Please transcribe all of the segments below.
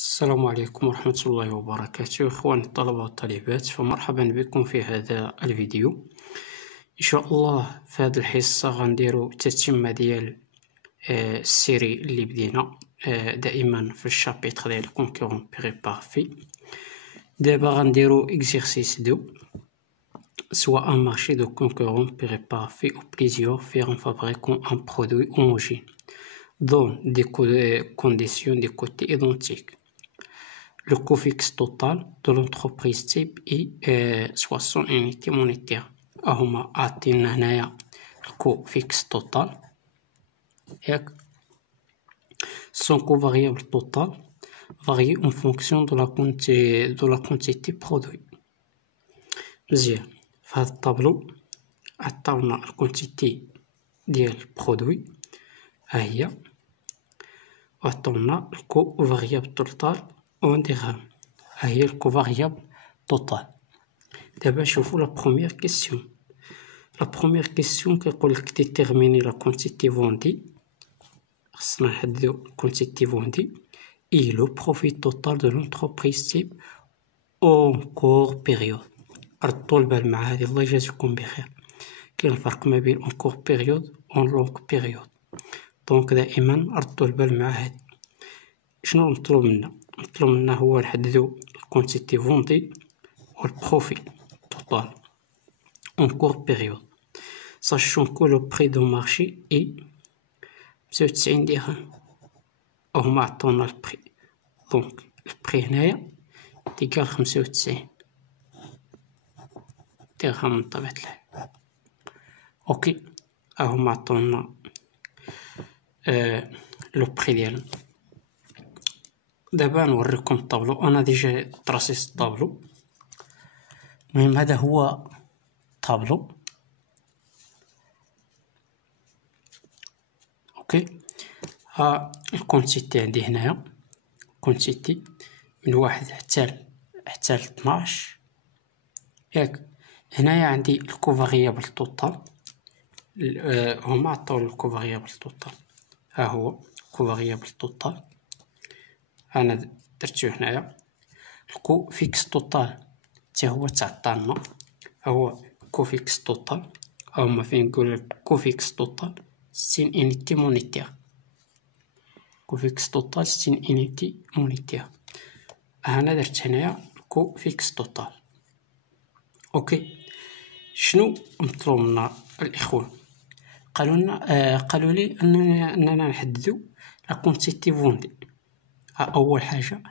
السلام عليكم ورحمة الله وبركاته إخواني الطلبة والطالبات، فمرحبا بكم في هذا الفيديو. إن شاء الله في هذه الحصة غنديرو تتمة ديال السيري اللي بدينا دائما في الشابيتر ديال الكونكورون بيغي بارفي. دابا غنديرو إكزيرسيس دو soit un marché de concurrents préparés ou plusieurs firmes fabriquant un produit homogène dans des conditions de côté identiques. Le coût fixe total de l'entreprise type est 60 unités monétaires. هما عطينا هنايا الكو فيكس توتال ياك. Son coût variable total varie en fonction de la quantité produit. مزيان، في هذا الطابلو عطاونا الكونتيتي ديال البرودوي ها هي، وعطاونا الكو فاريابل توتال اون درهم ها هي الكو فاريابل توتال. دابا نشوفو لا بروميير كيسيون. لا بروميير كيسيون كيقولك ديتيرميني لا كونتيتي فوندي، خصنا نحددو الكونتيتي فوندي اي لو بروفي توتال دو لونتربريز تيب اون كور بيريود. ردوا البال مع هذه، الله يجازيكم بخير. كاين الفرق ما بين اون كور بيريود اون لونغ بيريود، دونك دائما ردوا البال مع هذه. شنو مطلوب منا؟ مطلوب منا هو نحددو الكونتيتي فوندي والبروفي توتال اون كور بيريود، sachant que le prix du marché est 90 درهم. هما عطونا البري، دونك البري هنايا تيكال 95 درهم من طبيعة الحال. اوكي، هما عطونا لو بري ديالهم. دابا نوريكم الطابلو، انا ديجا تراسيت الطابلو. المهم هذا هو الطابلو. اوكي، ها الكونتيتي عندي هنايا، كونتيتي من 1 حتى ل 12 ياك. هنايا عندي الكو فاريابل توتال، هما عطاو الكو فاريابل توتال، ها هو الكو فاريابل توتال انا درتو هنايا. الكو فيكس توتال حتى هو تعطانا، ها هو كو فيكس توتال، هما فين نقول لك كو فيكس توتال 60 انيتي مونيتير. كو فيكس توتال 60 انيتي مونيتير. انا درت هنايا كو فيكس توتال. اوكي، شنو مطلوب منا الاخوان؟ قالوا لي اننا نحددو لا كونتيتي فوندي، اول حاجه.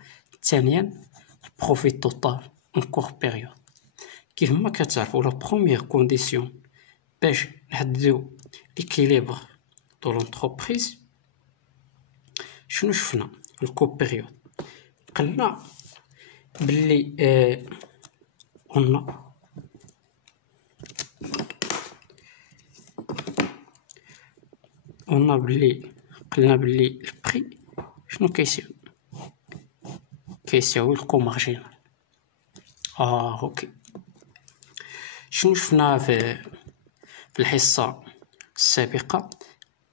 ثانيا البروفي توتال اون كور بيريود. كيف ما كتعرفوا لا بروميير كونديسيون باش نحددو ليكيليبر دو لونتربريز، شنو شفنا في الكو بيريود؟ قلنا بلي قلنا بلي البري شنو كيساوي الكو مارجينال. اوكي، شنو شفنا في الحصه السابقه؟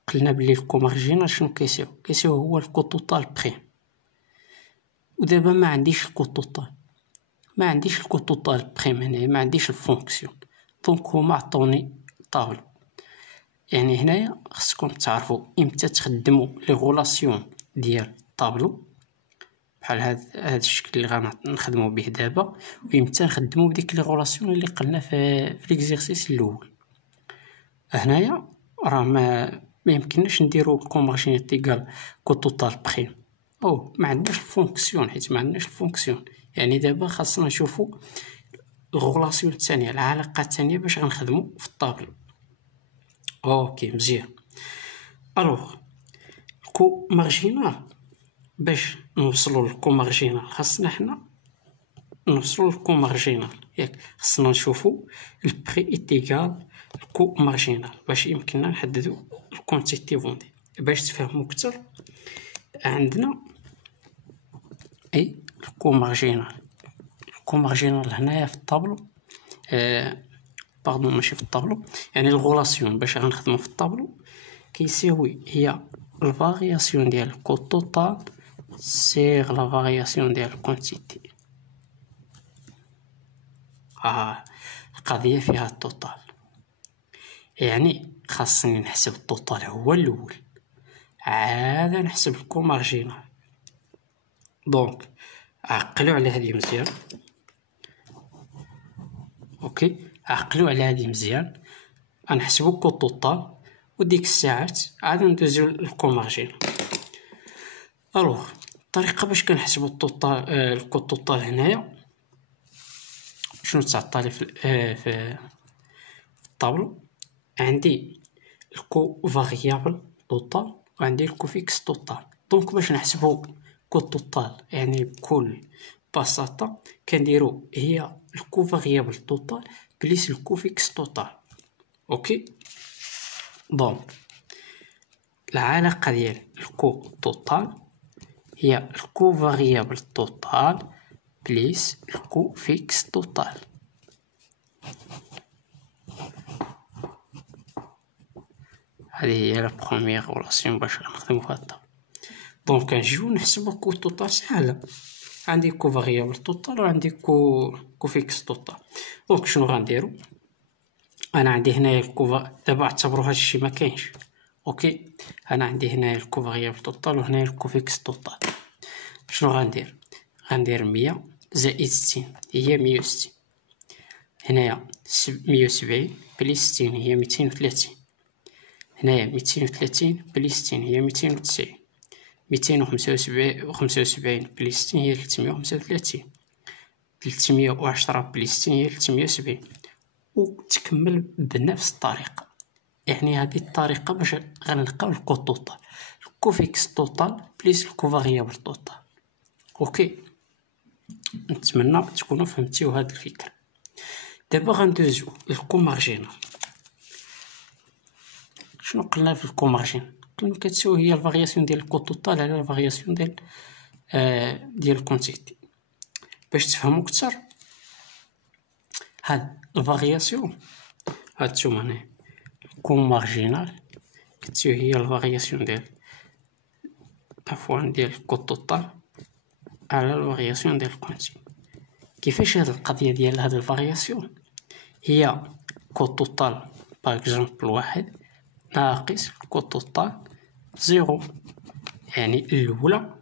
قلنا بلي الكو مارجينال شنو كيساوي هو الكو توتال بري. ودابا ما عنديش الكو توتال، بريم هنايا، ما عنديش الفونكسيون، دونك هما عطوني طابلو. يعني هنايا خصكم تعرفوا امتى تخدموا لي غولاسيون ديال الطابلو بحال هذا الشكل اللي غنخدموا به دابا، وامتى نخدموا بديك لي غولاسيون اللي قلنا في ليكزيرسيس الاول. هنايا راه ما يمكنناش نديرو كومارجينال ايكال كو توتال بريم، ما عندناش الفونكسيون، حيت ما عندناش الفونكسيون. يعني دابا خاصنا نشوفوا الغولاسيون الثانيه، العلاقه الثانيه باش غنخدموا في الطابلو. اوكي مزيان. الوغ كو مارجينال، باش نوصلوا للكو مارجينال خاصنا حنا نوصلوا للكو مارجينال ياك. خاصنا نشوفوا البري ايتيغال الكو مارجينال باش يمكننا نحددوا الكونتيتي فوندي. باش تفهموا اكثر، عندنا الكو مارجينال هنايا في الطابلو، ماشي في الطابلو، يعني الغولاسيون باش غنخدموا في الطابلو كيساوي هي الفارياسيون ديال الكو توتال سيغ لا فارياسيون ديال الكونتيتي. القضية فيها التوتال، يعني خاصني نحسب التوتال هو الاول، عاد نحسب الكومارجينال. دونك عقلوا على هذه مزيان، اوكي، عقلوا على هذه مزيان. غنحسبو كو توتال، وديك الساعات عاد ندوزو للكومارجينال. الوغ الطريقه باش كنحسبو التوتال، الكو توتال هنايا شنو تعطى لي في الطابلو؟ عندي الكو فاريابل توتال وعندي الكو فيكس توتال. دونك باش نحسبو كو توتال يعني بكل بساطه كنديرو هي الكو فاريابل توتال بليس الكو فيكس توتال. اوكي، دونك العلاقه ديال الكو توتال هي الكو فاريابل توتال بليس الكو فيكس توتال. هذه هي لا بروميير غولاسيون باش نخدمو في هذا. دونك كنجيو نحسبو كو توتال ساهله، عندي كو فاريابل توتال وعندي كو فيكس توتال. دونك شنو غنديرو؟ انا عندي هنايا الكو، دابا اعتبروا هذا الشيء ما كاينش. اوكي، انا عندي هنايا الكو فاريابل توتال وهنايا الكو فيكس توتال. شنو غندير؟ غندير 100 زائد 60 هي 160، هنايا 170 بليس 60 هي 230، هنايا 230 بليس 60 هي 290، 275 بليس 60 هي 335، 310 بليس 60 هي 370، وتكمل بنفس الطريقة. يعني هذه الطريقة باش غنلقاو الكو توتال، الكو فيكس توتال بليس الكو فاريابل توتال. اوكي، نتمنى تكونوا فهمتيو هاد الفكرة. دابا غندوزو للكو مارجينال. شنو قلنا في الكو مارجينال؟ قلنا كتساوي هي الفارياسيون ديال الكو توتال على الفارياسيون ديال الكونتيتي. باش تفهموا اكثر هاد الفارياسيون، هاد نتوما هنا الكو مارجينال كتساوي هي الفارياسيون ديال ديال الكو توتال على الفارياسيون ديال الكونتيتي. كيفاش هاد القضيه ديال هاد الفارياسيون؟ هي كو توتال باغ اكزومبل واحد ناقص الكو توتال زيرو، يعني الاولى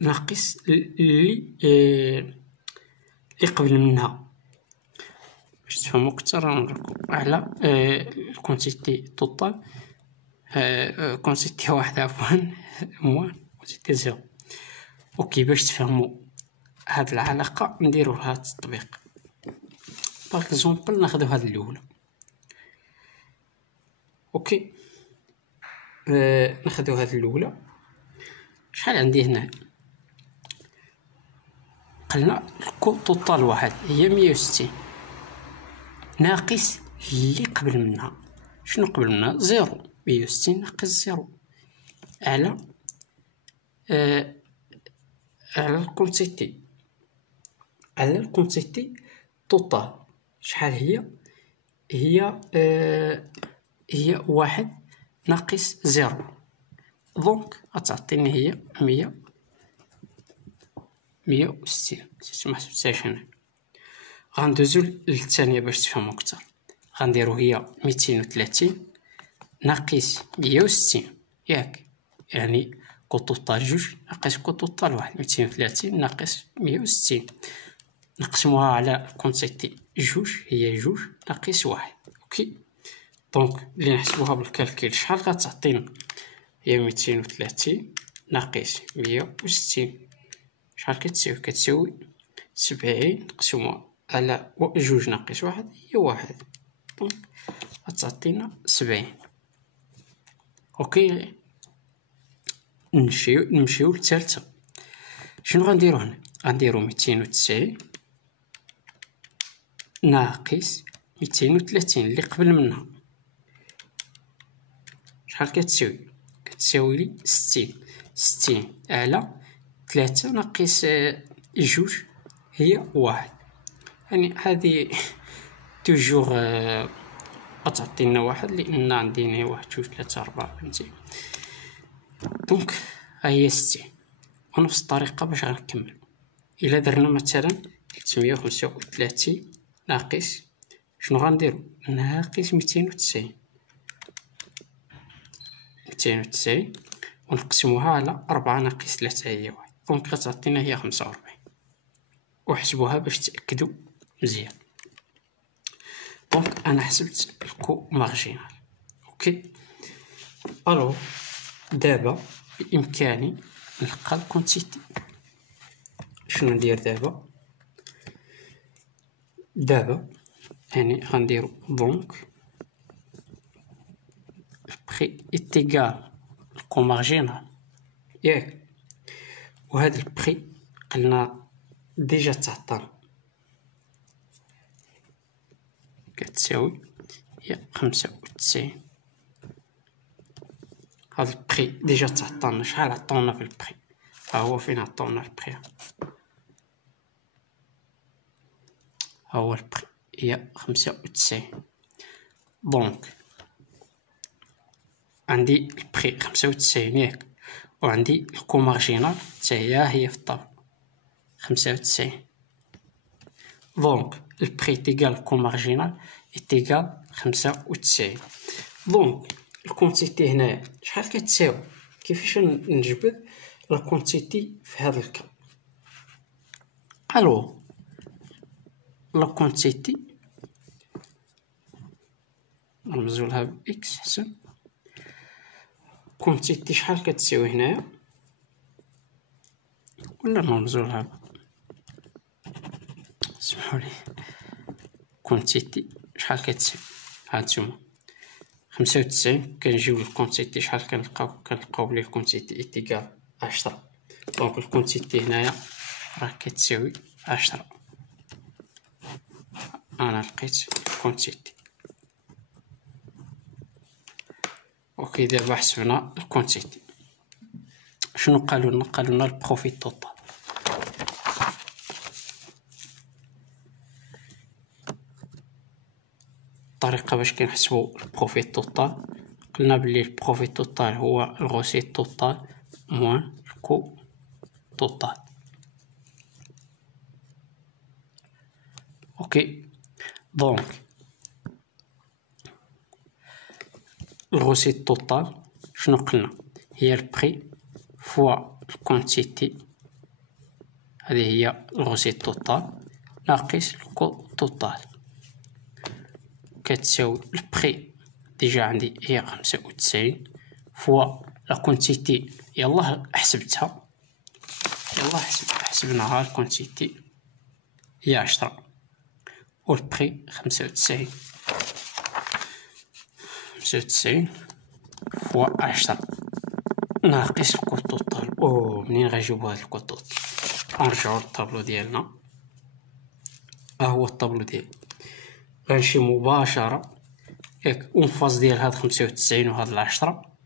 ناقص اللي قبل منها. باش تفهموا اكثر نضربو على الكونتيتي توتال، كونتيتي واحد عفوا موان كونتيتي زيرو. اوكي، باش تفهموا هاد العلاقه نديرو لها التطبيق. باغ اكزومبل ناخدو هاد الاولى. اوكي، ناخدو هاد الاولى. شحال عندي هنا؟ قلنا الكو توتال واحد هي 160 ناقص اللي قبل منها. شنو قبل منها؟ زيرو. 160 ناقص زيرو على الكونتيتي، على الكونتيتي توتال. شحال هي؟ هي واحد ناقص زيرو. دونك غتعطيني هي 160. ما حسبتهاش هنا. غندوزو للثانيه باش تفهموا اكثر. غنديرو هي 230 ناقص 160 ياك، يعني كو توتال جوج ناقص كو توتال واحد. 230 ناقص 160 نقسموها على الكونتيتي جوج هي جوج ناقص واحد. اوكي، دونك اللي نحسبوها بالكالكيل شحال غتعطينا؟ هي 230 ناقص 160 شحال كتساوي؟ كتساوي 70 نقسموها على جوج ناقص واحد هي واحد، دونك غتعطينا 70. اوكي، نمشيو للثالثه. شنو غنديرو هنا؟ غنديرو 290 ناقص 230 اللي قبل منها. شحال كتساوي؟ كتساوي لي 60. 60 على 3 ناقص جوج هي واحد، يعني هذه توجور غتعطينا واحد لان عندي هنا واحد جوج ثلاثة 4 فهمتي. دونك ها هي 60. ونفس الطريقة باش غنكمل. إلا درنا مثلا 335 ناقص شنو غنديرو؟ ناقص 290 ونقسموها على 4 ناقص 3 هي 1، دونك غتعطينا هي 45. وحسبوها باش تأكدوا مزيان. دونك انا حسبت الكو مارجينال. اوكي، الو دابا بامكاني نلقى الكونتيتي. شنو ندير دابا يعني غنديرو دونك البري إيتيغال الكو مارجينال ياك، وهذا البري قلنا ديجا تعطانا كتساوي هي 95. هذا البري ديجا تعطانا. شحال عطاونا في البري؟ ها هو فين عطاونا البري، ها هو البري هي 95. دونك عندي البري 95 ياك، وعندي الكو مارجينال حتى هي في الطابع 95. دونك البري تيغال الكو مارجينال تيغال 95. دونك الكونتيتي هنايا شحال كتساوي؟ كيفاش نجبد لا كونتيتي في هذا الكا؟ الو لا كونتيتي نرمزولها باكس حسن. كونتيتي شحال كتساوي هنايا؟ ولا نرمزولها سمحولي. كونتيتي شحال كتساوي؟ هانتوما 95 كنجيو للكونتيتي شحال كنلقاو بلي الكونتيتي إيتيغال 10. دونك الكونتيتي هنايا راه كتساوي 10. انا لقيت الكونتيتي. اوكي، دابا حسبنا الكونتيتي. شنو قالولنا البروفيت توتال. الطريقة باش كنحسبو البروفيت توتال، قلنا بلي البروفيت توتال هو الغوسيت توتال موان الكو توتال. اوكي، دونك الغوسيت توتال شنو قلنا؟ هي البري فوا الكونتيتي، هذه هي الغوسيت توتال ناقص الكو توتال، كتساوي البري ديجا عندي هي 95 فوا لا كونتيتي يلاه حسبتها، حسبناها الكونتيتي هي 10 والبري 95 فوا 10 ناقص الكو توتال. منين غنجيبو هاد الكو توتال؟ غنرجعو للطابلو ديالنا. ها هو الطابلو ديالي. غنمشي مباشرة ياك اون فاز ديال هاد 95 وهاد 10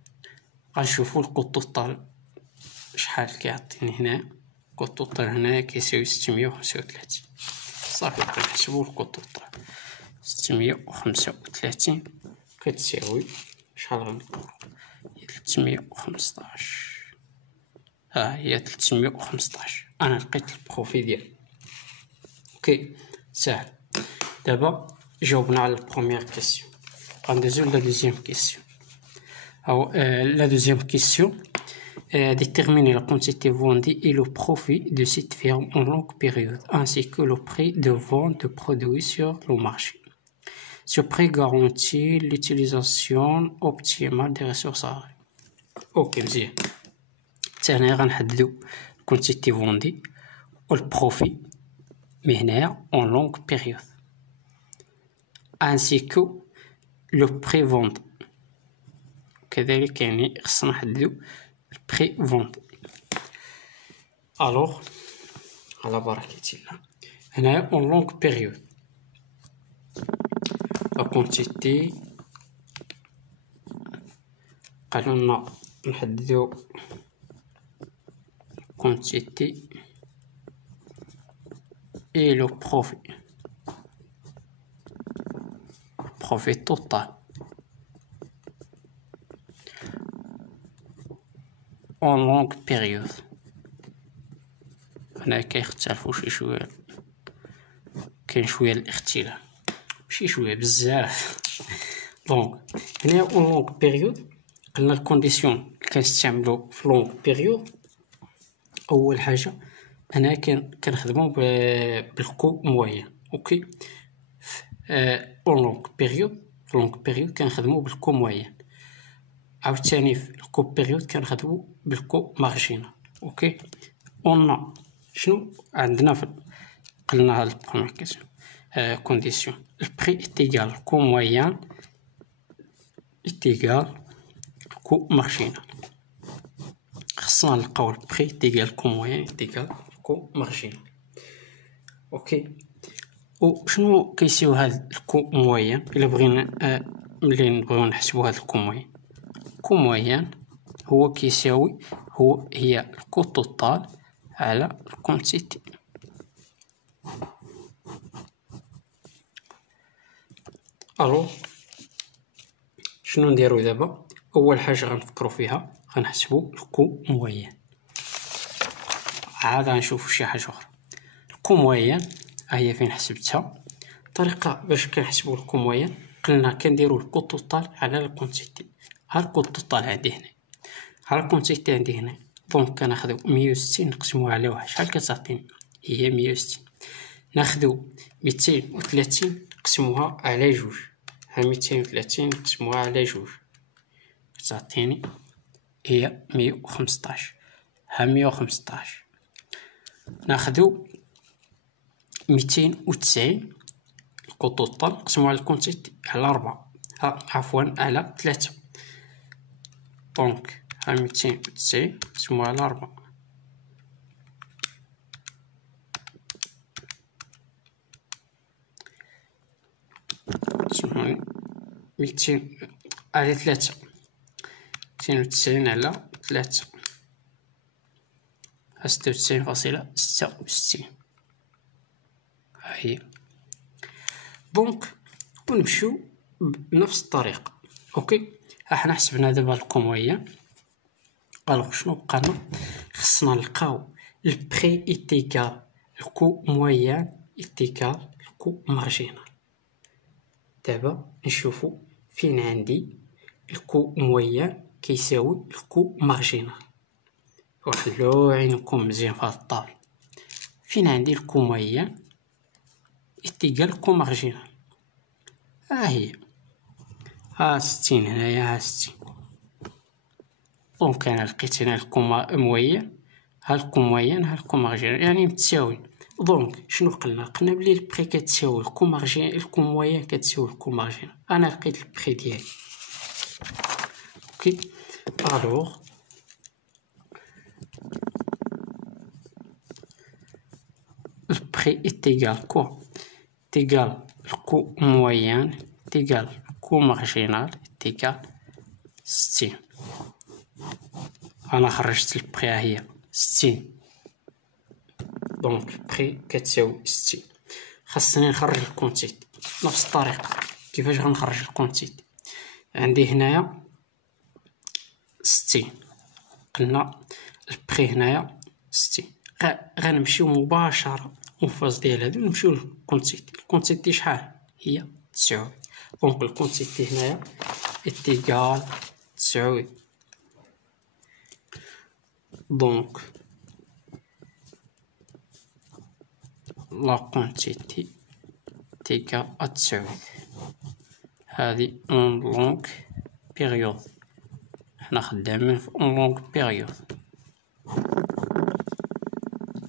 غنشوفو الكو توتال شحال كيعطيني هنا. الكو توتال هنايا كيساوي 635. صافي كنحسبو الكو توتال 635 كتساوي شحال غنلقاو؟ هي 315. هي 315. انا لقيت البروفي ديالي. اوكي ساهل. دابا جاوبنا على البروميير كيسيون. غندوزو لا دوزيام كيسيون. La deuxième question, déterminer la quantité vendue et le profit de cette firme en longue période, ainsi que le prix de vente de produits sur le marché. Ce prix garantit l'utilisation optimale des ressources agricoles. Ok, مزيان. تاني غنحددو quantité vendue و البروفي من هنايا en longue période, ainsi que le prix vendu. كذلك يعني خصنا نحددو البري فوند. الوغ على بركة الله هنايا اون لونغ بيريود لا كونتيتي قالولنا نحددو كونتيتي اي لو بروفي توتال اون لونغ بيريود. هنا كيختلفو شي شويه، كاين شويه الاختلاف، ماشي شويه بزاف. دونك هنا اون لونغ بيريود قلنا الكونديسيون اللي كنستعملو في لونغ بيريود. اول حاجه هنا كنخدمو بالكو موين. اوكي، اون لونغ بيريود، في لونغ بيريود كنخدمو بالكو موين. عاوتاني في الكو بيريود كنخدمو بالكو مارجينال. اوكي، اون شنو عندنا في قلنا هاد البروميير كيسيون كونديسيون البري ايتيغال كو موين ايتيغال كو مارجينال. خصنا نلقاو البري ايتيغال كو موين ايتيغال كو مارجينال. اوكي، و شنو كيسيو هاد الكو موين؟ الا بغينا ملي نبغيو نحسبو هاد الكو موين، كو موين هو كيساوي هي الكو توتال على الكونتيتي. الو شنو نديرو دابا؟ اول حاجه غنفكروا فيها غنحسبوا الكو موين. عاد غنشوفوا شي حاجه اخرى. الكو موين هي فين حسبتها. الطريقه باش كنحسبوا الكو موين قلنا كنديروا الكو توتال على الكونتيتي. ها الكو توتال عندي هنا، ها الكونتيتي عندي هنا. دونك كناخذوا 160 نقسموها على واحد، شحال كتعطيني؟ هي 160. ناخذوا 230 نقسموها على جوج، ها 230 نقسموها على جوج كتعطيني هي 115. ها 115. ناخذوا 290 الكو توتال نقسموها على الكونتيتي على 4، عفوا على 3. دونك ها 290 نقسموها على 4 سمعوني 200 على 3، 290 على 3 96.66. هاهي. دونك ونمشيو بنفس الطريقة. اوكي، حنا حسبنا دابا الكو موين. الوغ شنو بقالنا؟ خصنا نلقاو البري ايتيغال الكو موين ايتيغال الكو مارجينال. دابا نشوفو فين عندي الكو موين كيساوي الكو مارجينال. وخلو عينكم مزيان في هاد الطابل. فين عندي الكو موين ايتيغال الكو مارجينال؟ ها هي، ها 60 هنايا، ها 60. دونك انا لقيت هنا الكو موين، ها الكو موين، ها الكو مارجينال، يعني متساويين. دونك شنو قلنا بلي البري كتساوي الكو مارجينال، الكو موين كتساوي الكو مارجينال. انا لقيت البري ديالي. اوكي، الوغ البري ايتيغال كو تيغال الكو موين تيغال الكو مارجينال تيغال 60. انا خرجت البري هي 60. دونك البري كتساوي 60. خاصني نخرج الكونتيتي نفس الطريقه. كيفاش غنخرج الكونتيتي؟ عندي هنايا 60، قلنا البري هنايا 60. غنمشيو مباشره اونفاز ديال هادو نمشيو للكونتيتي. الكونتيتي شحال هي؟ 9. دونك الكونتيتي هنايا ايتيغال 9. دونك لا كونتيتي تيغال 9. هادي اون لونغ بيريود، حنا خدامين في اون لونغ بيريود.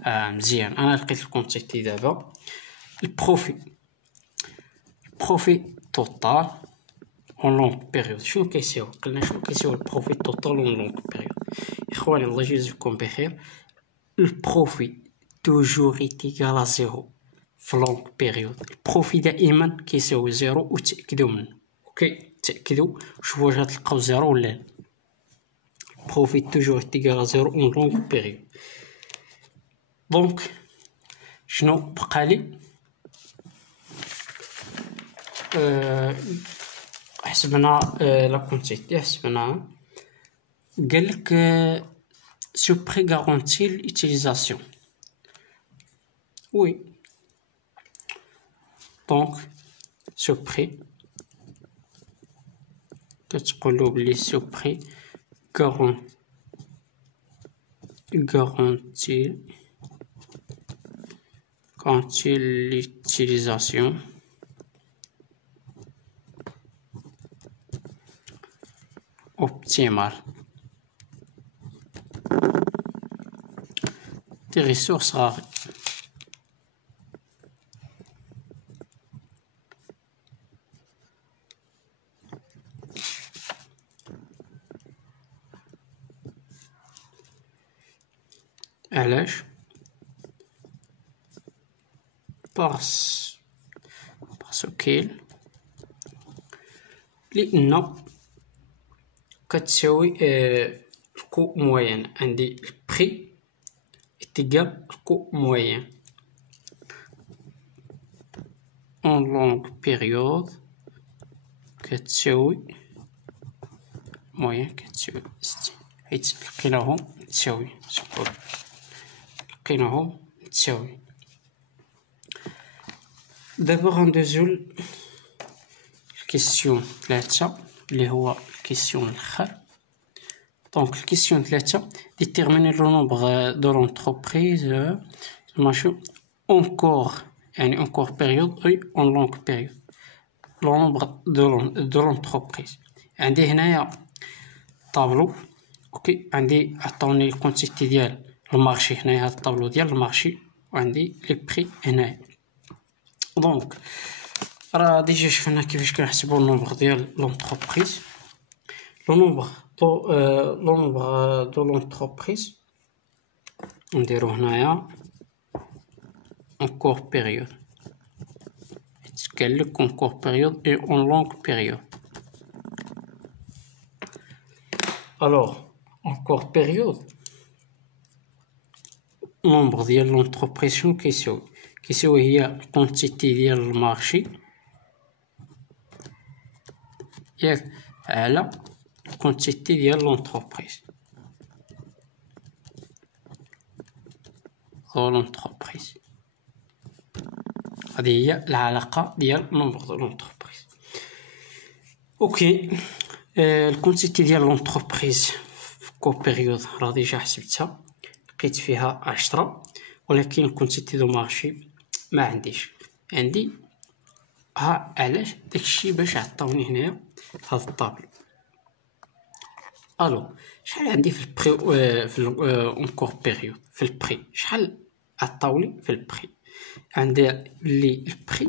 مزيان. انا لقيت الكونتيتي دابا. البروفي توتال اون لونغ بيريود شنو كيساوي؟ قلنا شنو كيساوي البروفي توتال اون لونغ بيريود. اخواني الله يجازيكم بخير، البروفي توجور ايتيغال زيرو في لونغ بيريود. البروفي دائما كيساوي زيرو وتاكدوا منه. اوكي، تاكدوا شوفوا واش غتلقاو زيرو ولا لا. البروفي توجور ايتيغال زيرو اون لونغ بيريود. دونك شنو بقالي؟ حسبنا لا كونتيتي، حسبنا قالك ce prix garantit l'utilisation. Oui. Donc ce prix كتقولوا بلي ce prix garantit l'utilisation optimale des ressources rares. علاش؟ باسكو لأن كتساوي الكو موين. عندي البري إيكال الكو موين en longue période كتساوي موين كتساوي 60 حيت لقيناهم متساويين. دابا غندوزو الكيسيون 3 اللي هو الكيسيون الاخر. دونك الكيسيون 3 déterminer le nombre de l'entreprise ماشي encore يعني encore période اي en longue période le nombre de l'entreprise. عندي هنايا طابلو اوكي، عندي عطاوني الكونتيتي ديال المارشي هنايا، هاد الطابلو ديال المارشي، وعندي لي بري هنايا. دونك راه ديجا شفنا كيفاش كنحسبوا النومبر ديال لونتربريز. لو نومبر دو لونتربريز نديرو هنايا encore période. قال لك encore période et en longue période. alors encore période nombre ديال لونتربريز شنو كيساوي هي الكونتيتي ديال المارشي ياك على الكونتيتي ديال لونتربريز هذه هي العلاقة ديال نومبر دو لونتربريز. اوكي الكونتيتي ديال لونتربريز في كو بيريود راه ديجا حسبتها، لقيت فيها 10، ولكن الكونتيتي دو مارشي ما عنديش. عندي علاش داكشي باش عطاوني هنايا هاد الطابلو. الو شحال عندي في البري في اونكور بيريود في البري؟ شحال عطاولي في البري؟ عندي اللي البري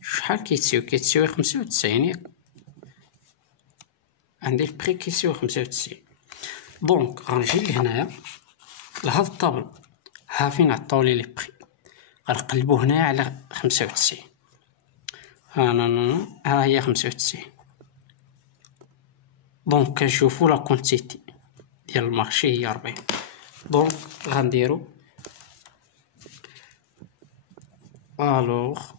شحال كيتساوي 95 ياك. عندي البري كيساوي 95. دونك غنجي لهنايا لهاد الطابلو، ها فين عطاولي لي بري، غنقلبو هنايا على 95. ها هي 95. دونك كنشوفو لا كونتيتي ديال المارشي هي 40. دونك غنديرو الوغ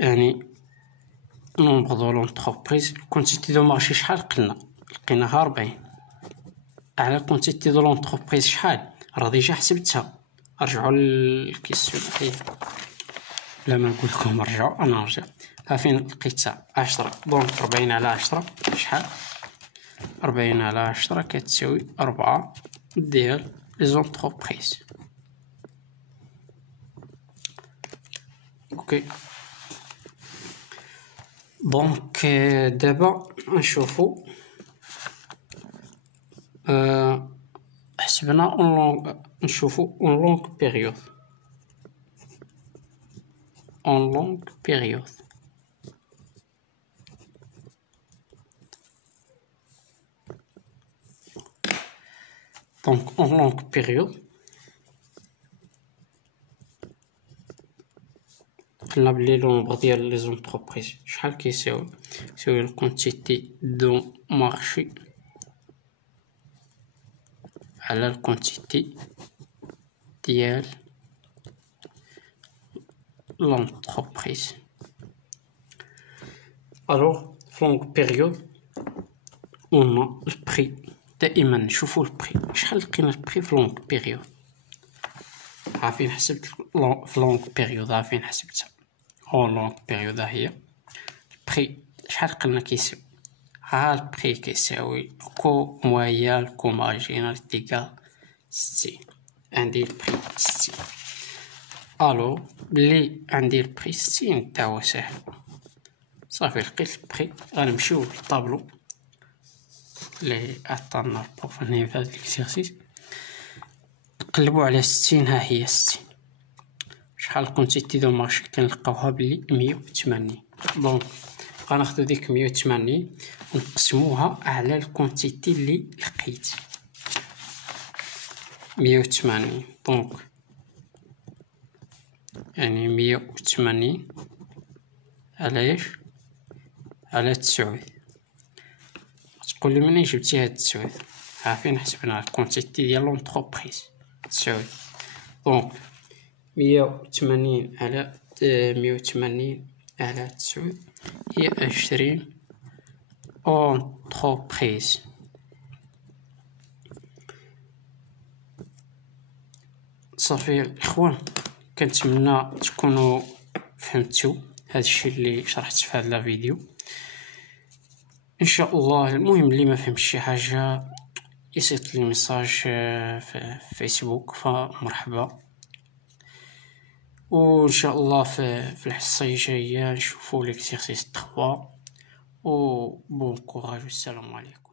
يعني نومبر دو لونتربريز كونتيتي دو مارشي شحال لقيناها 40 على كونتيتي دو لونتربريز شحال، راه ديجا حسبتها. رجعوا للكيسيون لا ما نقول لكم رجعوا، انا نرجع. ها فين لقيتها 10. دونك 40 على 10 شحال؟ 40 على 10 كتساوي 4 ديال لي زونتربريز. اوكي دونك دابا نشوفو حسبنا نشوفو اون لونغ بيريود. Donc en longue période قلنا بلي لومبر ديال لي زونتربريز شحال كيساوي الكونتيتي دو مارشي على الكونتيتي ديال لونتربريز. الوغ في لونغ بيريود قلنا البري دائما نشوفو البري شحال لقينا البري في لونغ بيريود. عارفين حسبت في لونغ بيريود، عارفين حسبتها او لونغ بيريود. هي البري شحال قلنا كيساوي؟ البري كيساوي كو مويال كو مارجينال ديكال 60. عندي البري 60. الو بلي عندي البري 60 تا هو ساهل صافي. لقيت البري غنمشيو للطابلو اللي عطانا البروف هنا في هاد الاكسيرسيس. نقلبو على 60. ها هي 60. شحال كونتيتي دو مارشي كنلقاوها بلي 180. دونك غناخدو ديك 180 ونقسموها على الكونتيتي اللي لقيت 180. دونك يعني 180 على ايش؟ على 9. تقول لي منين جبتي هاد 9؟ عارفين حسبنا الكونتيتي ديال لونتربريز 9. دونك 180 على 9 هي 20 اونتربريز. صافي الاخوان، كنتمنى تكونوا فهمتوا هذا الشيء اللي شرحت في هذا الفيديو ان شاء الله. المهم اللي ما فهمش شي حاجه يصيفط لي ميساج في فيسبوك فمرحبا. وان شاء الله في الحصه الجايه نشوفوا ليكسيرسيس 3. و بون كوراج والسلام عليكم.